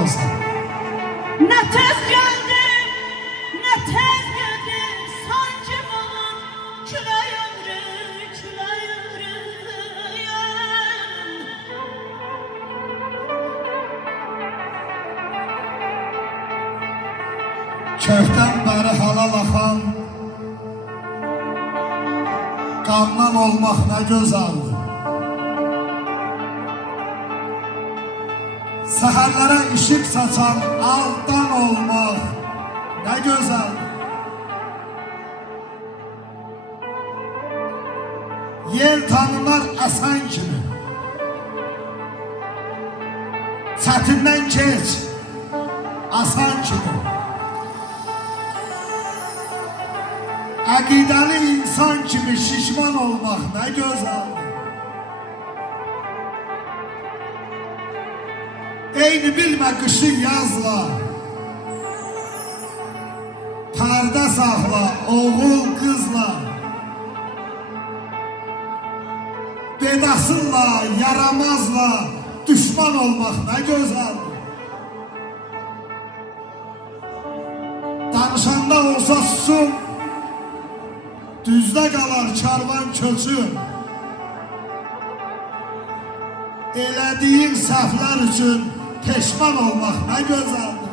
olasın. Ne tez geldin, ne tez geldin, sanki bunun küle ömrü, küle ömrü. Kökten beri halal axan, qandan olmaq nə gözəldir. Səhərlərə işıq saçan altdan olmaq nə gözəldir. Yel tanınar əsən kimi, çətindən keç, asan kimi. Əqidəli insan kimi şişman olmaq nə gözəldir. Eyni bilmə qışı yazla, pərdə saxla oğul qızla. Bedasınla, yaramazla düşman olmaq nə gözəldir. Danışanda olsa susun, düzdə qalar karvan köçü. Elədiyin səhvlər üçün peşman olmaq nə gözəldir.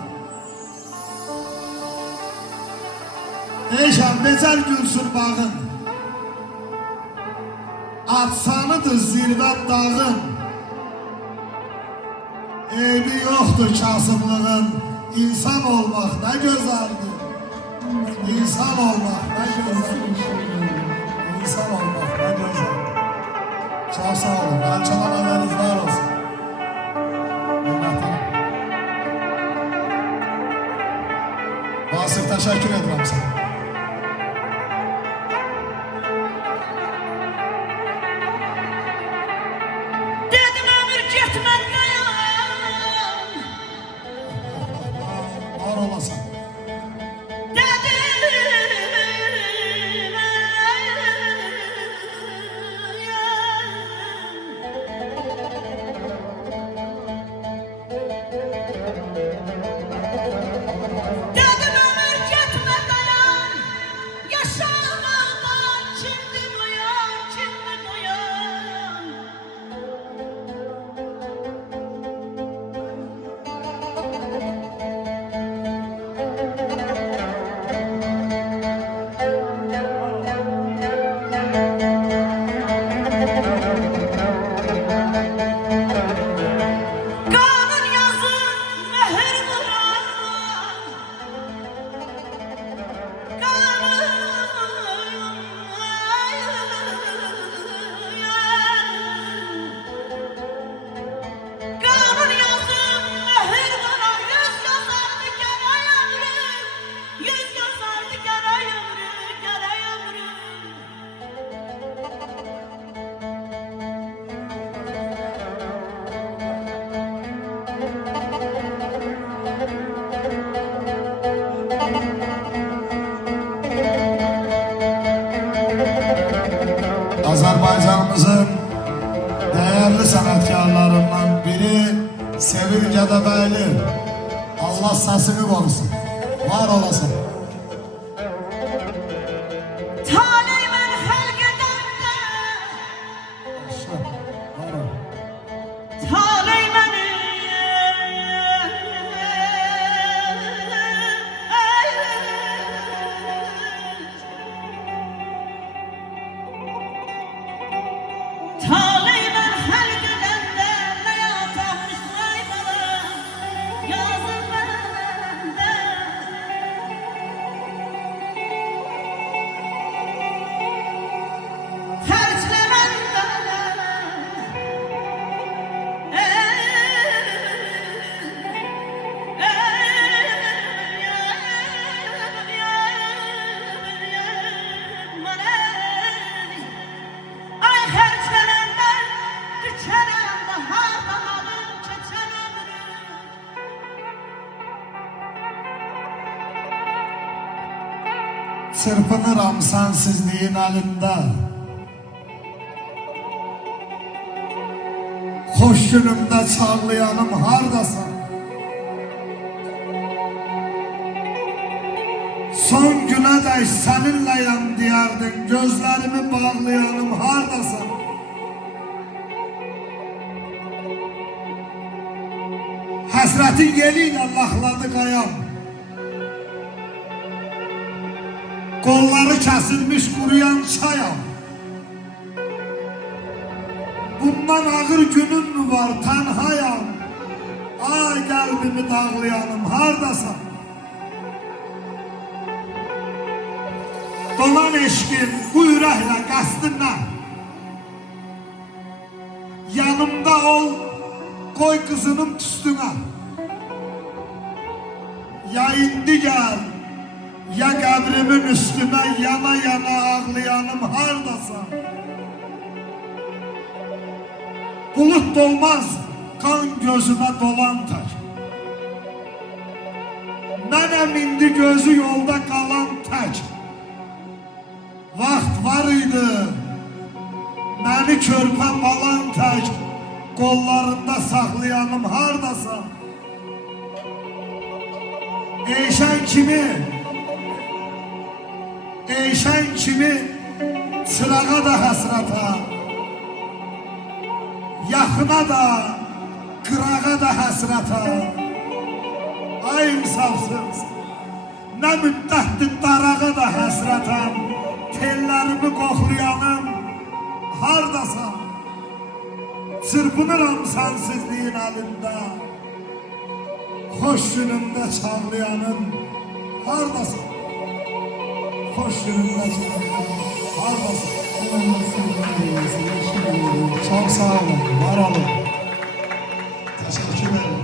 Eyşən, becər gülsün bağın, atsanıdır zirvə dağın. Eybi yoxdur kasıblığın, insan olmaq nə gözəldir. İnsan olmaq nə gözəldir. İnsan olmaq nə gözəldir. Çok sağ olun. Alçalan elleriniz var olsun. Vasıf, teşekkür ederim sana. Dedim ömür getmez dayan. Var olasın. Azerbaycanımızın değerli sanatkarlarından biri Sevil Gədəbəyli. Allah səsini qorusun. Var olasın. Çırpınıram sensizliğin elinde. Hoş günümde çağlayanım hardasın. Son güne dek seninleyim diyerdin, gözlerimi bağlayanım hardasın? Həsrətin yeli ilə laxladı qayam. Qolları kəsilmiş quruyan çayam. Bundan ağır günüm mü var, tənhayam? Ay qəlbimi dağlayanım, hardasan? Dolan eşkim bu ürəklə qəsdindən. Yanımda ol, koy kızının üstüne. Ya indi gel, ya qəbrimin üstüne yana yana ağlayanım hardasan? Bulut dolmaz, kan gözüme dolan tək. Mənəm indi gözü yolda qalan tək. Vaxt var idi, məni körpə balan tək. Kollarında saklayanım hardasan? Eyşen kimi çırağa da həsrata, yaxına da, qırağa da həsrata. Ay insafsız, nə müddətdir darağa da həsrətəm, tellərimi qoxlayanım hardasan? Çırpınıram sensizliğin elinde, hoş günümde çağlayanım hardasın? Hoş günümde çağlayanım hardasın? Çok sağ olun, var olun. Teşekkür ederim.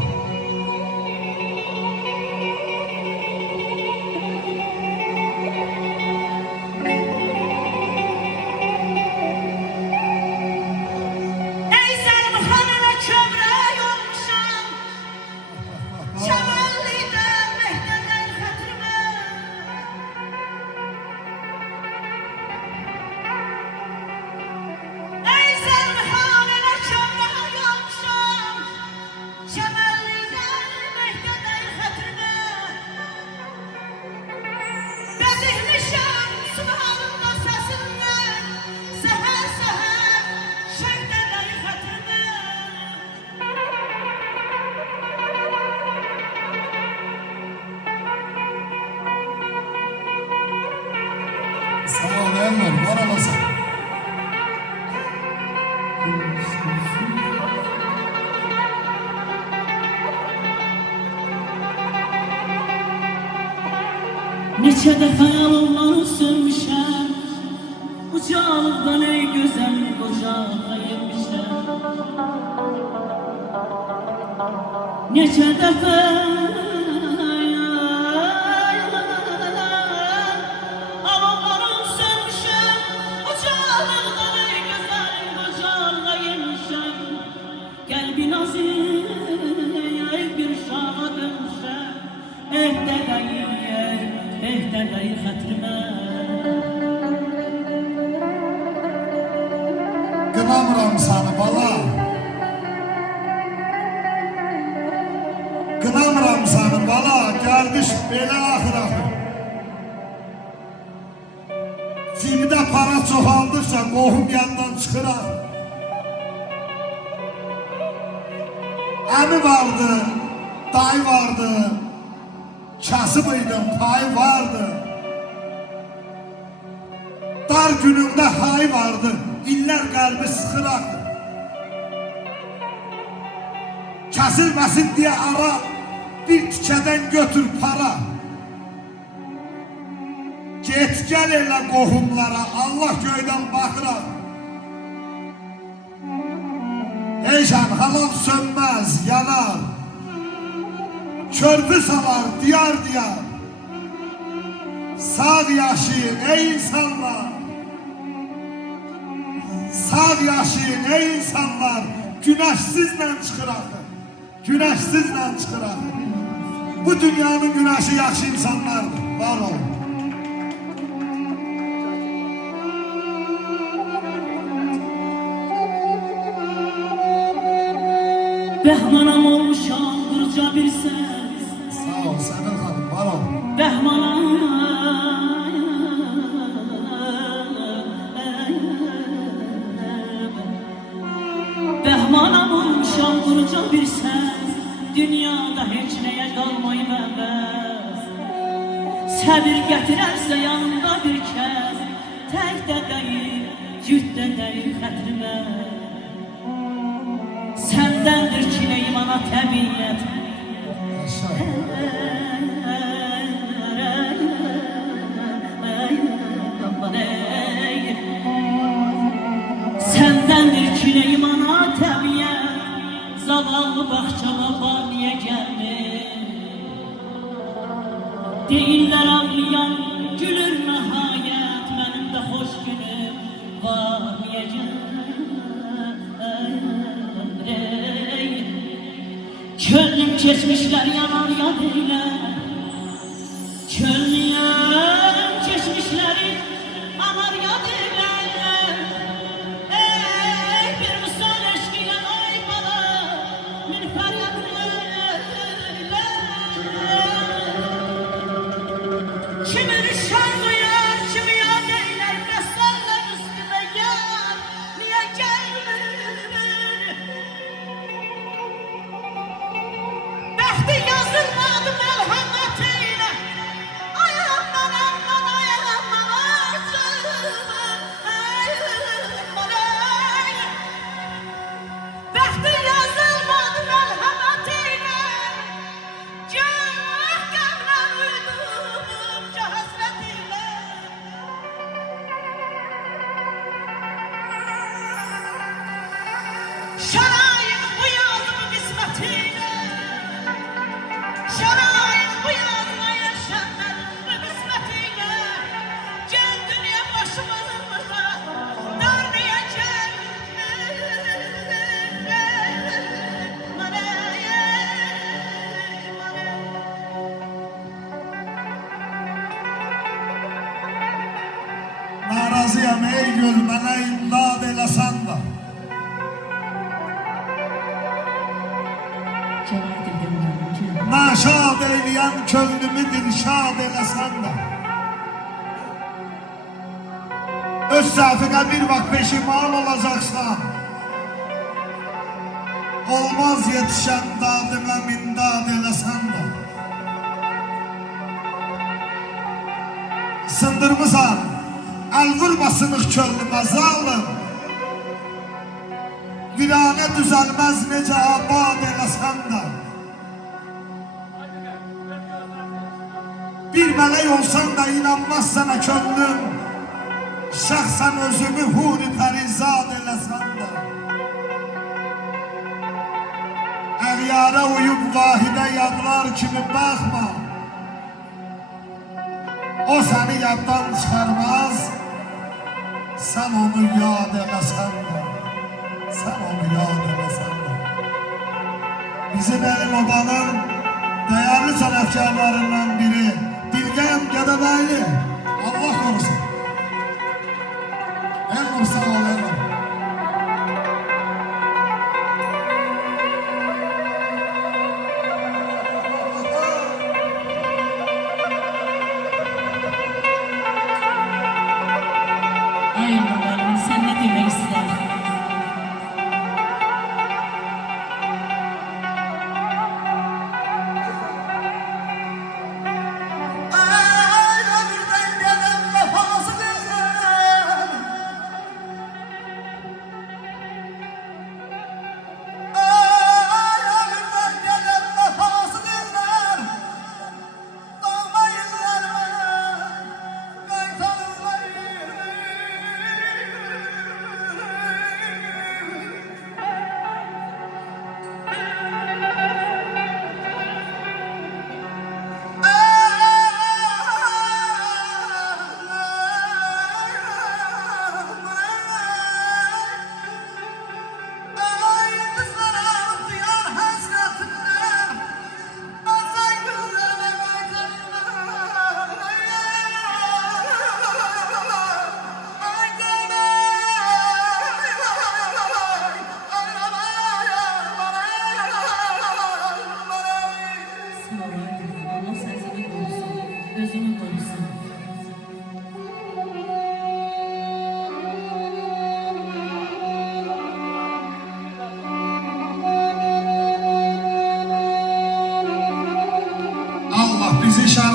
Sağ ol Elmer, var olasın. Neçə dəfə onları sövmüşəm, ucalıqdan ey gözəl qoca ayırmışəm. Neçə dəfə ehtedayı hatırıma. Qınamıram səni bala, qınamıram səni bala, gəldiş belə axır. Cibdə para çoxaldıqca qohum yandan çıxıram. Əmi vardı, dayı vardı, kasıbıydım, pay vardı. Dar günümdə hay vardı, iller qəlbi sıxıraqdı. Kəsilməsin deyə ara, bir tikədən götür para. Get gəl elə qohumlara, Allah göydən baxıraq. Eyşan halal sönməz, yanar. Körpü salar diyar diyar. Sağ yaşayın ey insanlar. Sağ yaşayın ey insanlar. Güneşsizle çıxıraq. Güneşsizle çıxıraq. Bu dünyanın güneşi yaxşı insanlardır. Var olun. Behmanam olmuşam qırca bir səs. Sağ ol Səmir xanım. Var ol. Behmanam olmuşam kuruca bir sen, dünyada hiç neye kalmayı məbəz. Səbir gətirərsə yanımda bir kəs, tək də deyil, cüt də deyil xətrimə. Səndəndir ki neyim ana təbiyyət. Səndəndir ki neyim ana təbiyyət. Zavallı bağçama var niyə gəlmir? Deyirlər ağlayan gülür nəhayət. Mənim də xoş günüm var niyə gəlmir? Könlüm keçmişlər yanar yad eylər. Könlüm keçmişləri anar yad eylər. Ey bir misal eşqilə ay bala, min fəryad eylər. Kimi rişan duyar, kimi yad eylər. Məsəllər üstümə yar, niyə gəlmir? Bəxti yazılmadı məlhəmət ilə. Ay aman aman ay aman acımın ay aman ay. Bəxti yazılmadı məlhəmət ilə. Gah qəmdən uydum gah həsrət ilə. Şərayim bu yazımı qismətilə. Şərayim bu yazma yaşandım bu qismətilə. Gəl dünya başımıza, dar niyə Narazıyam ey gül, mənə imdad eləsən də. Naşad eyləyən könlümü dilşad eləsən də. Öz səhvine bir vaxt peşiman olacaksan, olmaz yetişen dadına mindad eləsən də. Sındırmısan, el vurmasınıq könlümə zalım. Virane düzelmez necə abad eləsən də. Bir mələk olsan da inanmaz sana könlüm. Şəxsən özümü huri pərizad eləsən də. Əğyara uyub vahidə yadlar kimi baxma. O səni yaddan çıxarmaz. Sən onu yad eləsən də. Sən onu yad eləsən də. Bizim elin obanın değerli sanatkarlarından biri Bilgem Gədəbəyli. Allah korusun. En sağ ol Elvan. Ay babalarım, sen ne demek istersin?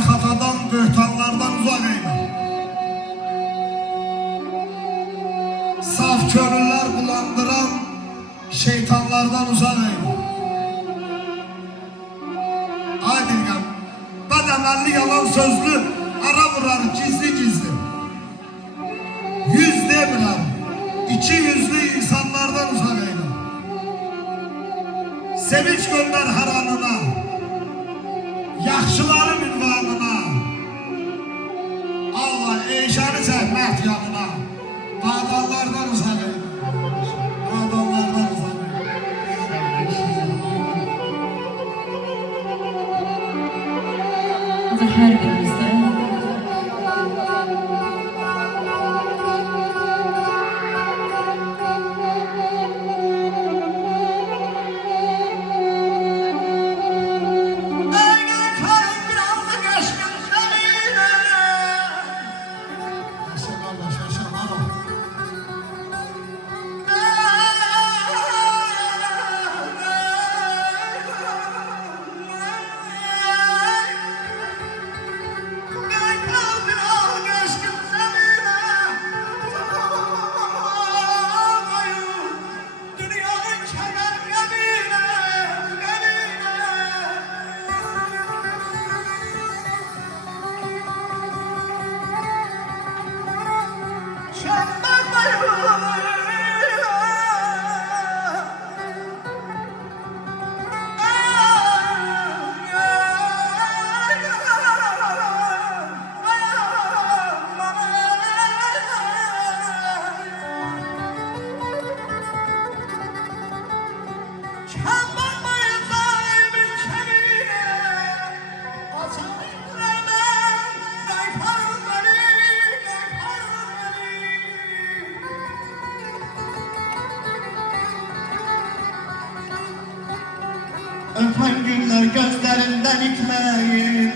xafadan, böhtanlardan uzaq eyle. Saf könüller bulandıran şeytanlardan uzaq eyle. Haydi qəm, bədəməlli yalan sözlü, ara vurar gizli gizli. Yüz demirəm, 200'lü insanlardan uzaq eyle. Sevinç gönder hər anına, yaxşıların ünvanına. Allah eşanı zəhmət yanına, adamlardan uzaq eyle. Adamlardan uzaq eyle. Her birimizde öpen günler gözlerinden ikmeyin.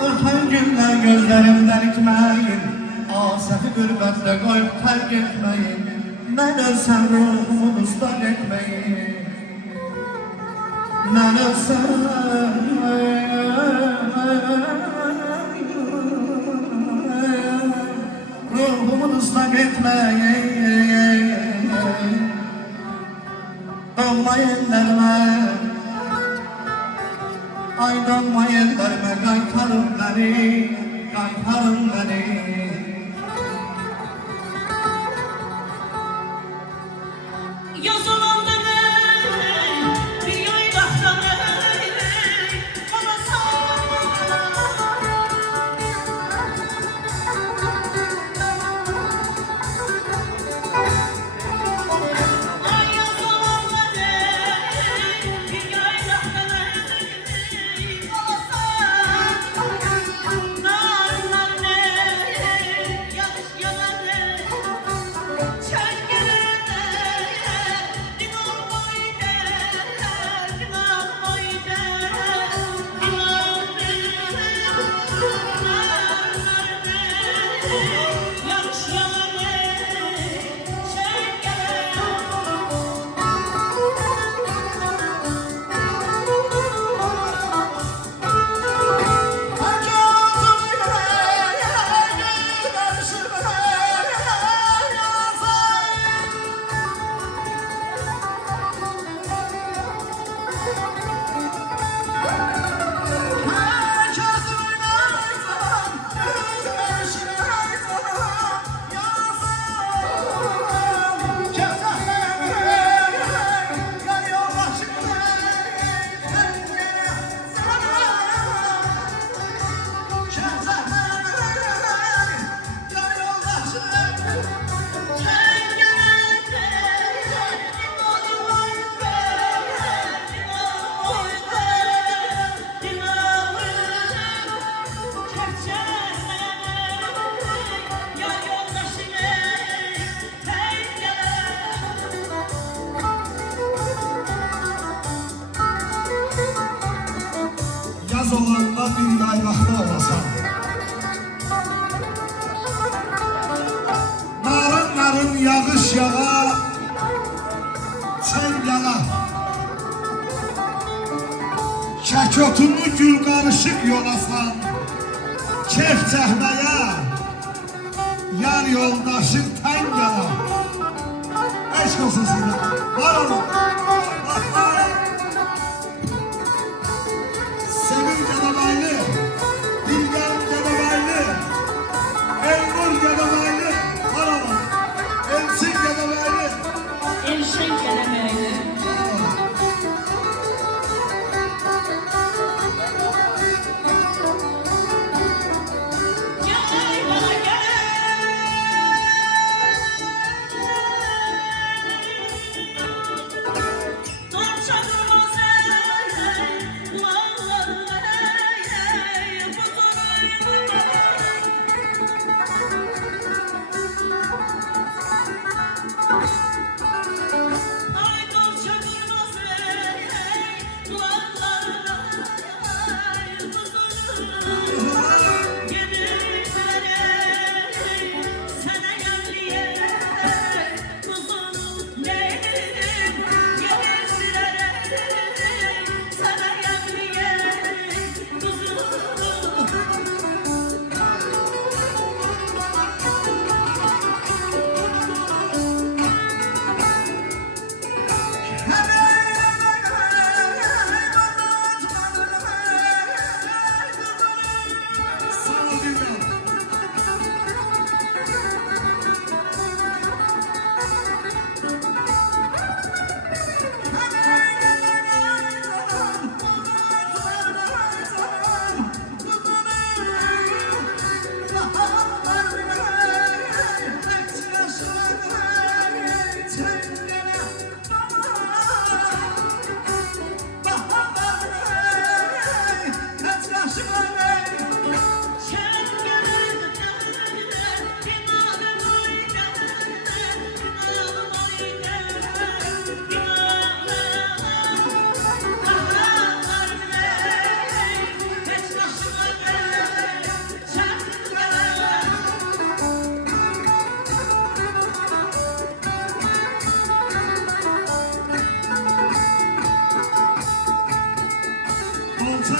Öpen günler gözlerimden ikmeyin. Asafı gürbette koyup terk etmeyin. Ben ölsem ruhumu ıslak etmeyin. Ben ölsem ruhumu ıslak etmeyin. Donmayın derme, ay donmayın derme. Kaytarın beni, kaytarın beni. yazılan bir yaylaktan Yaz olanda bir yaylaqda olasan. Başotumu gül karışık yolasan, keyf çəkməyə, yar yoldaşın tən yana. Eşk olsun sizə, var olun. Sevil Gədəbaylı, Bilgən Gədəbaylı, Elnur Gədəbaylı, var olun. Elçin Gədəbaylı. Elşen Gədəbaylı. Gel bana gel. Doğaçan olmaz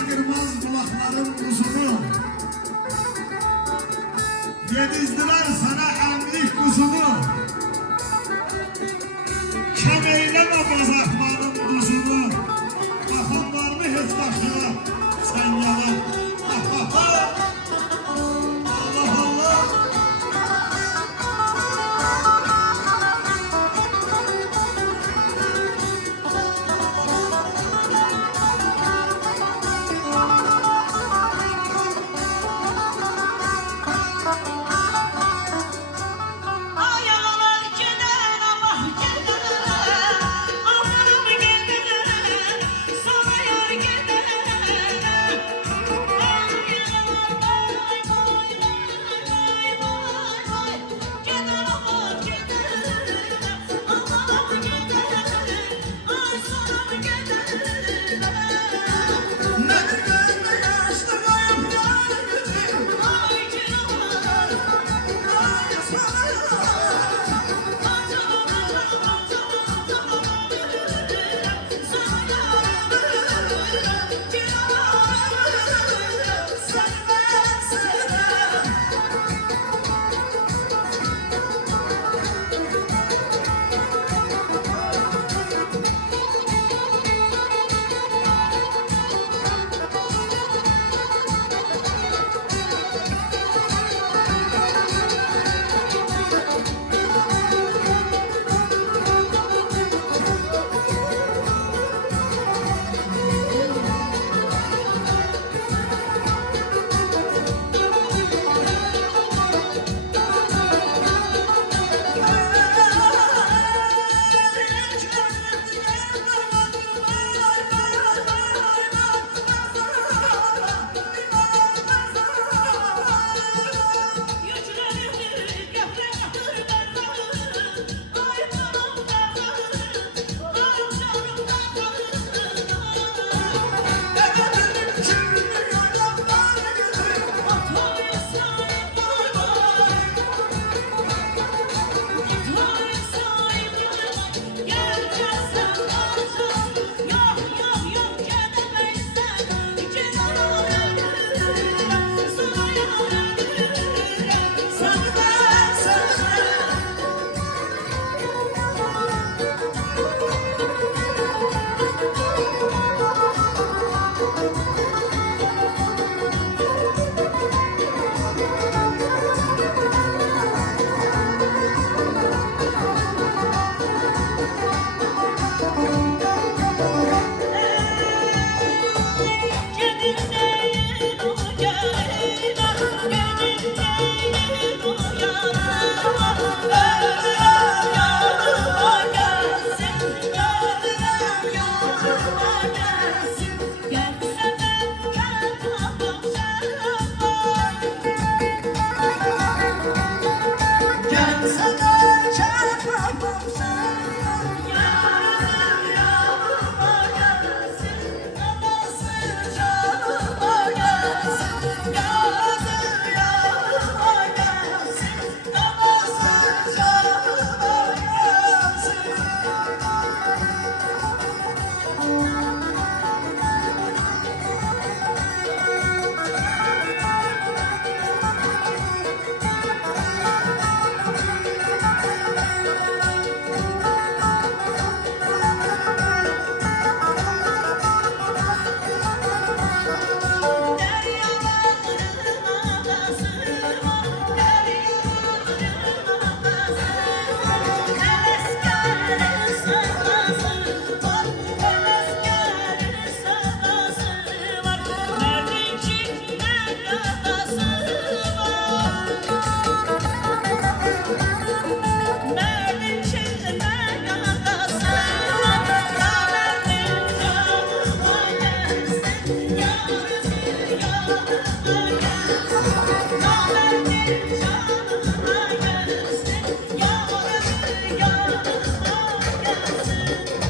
Kırmaz bulakların uzunu, yedizdiler sana emlik kuzunu.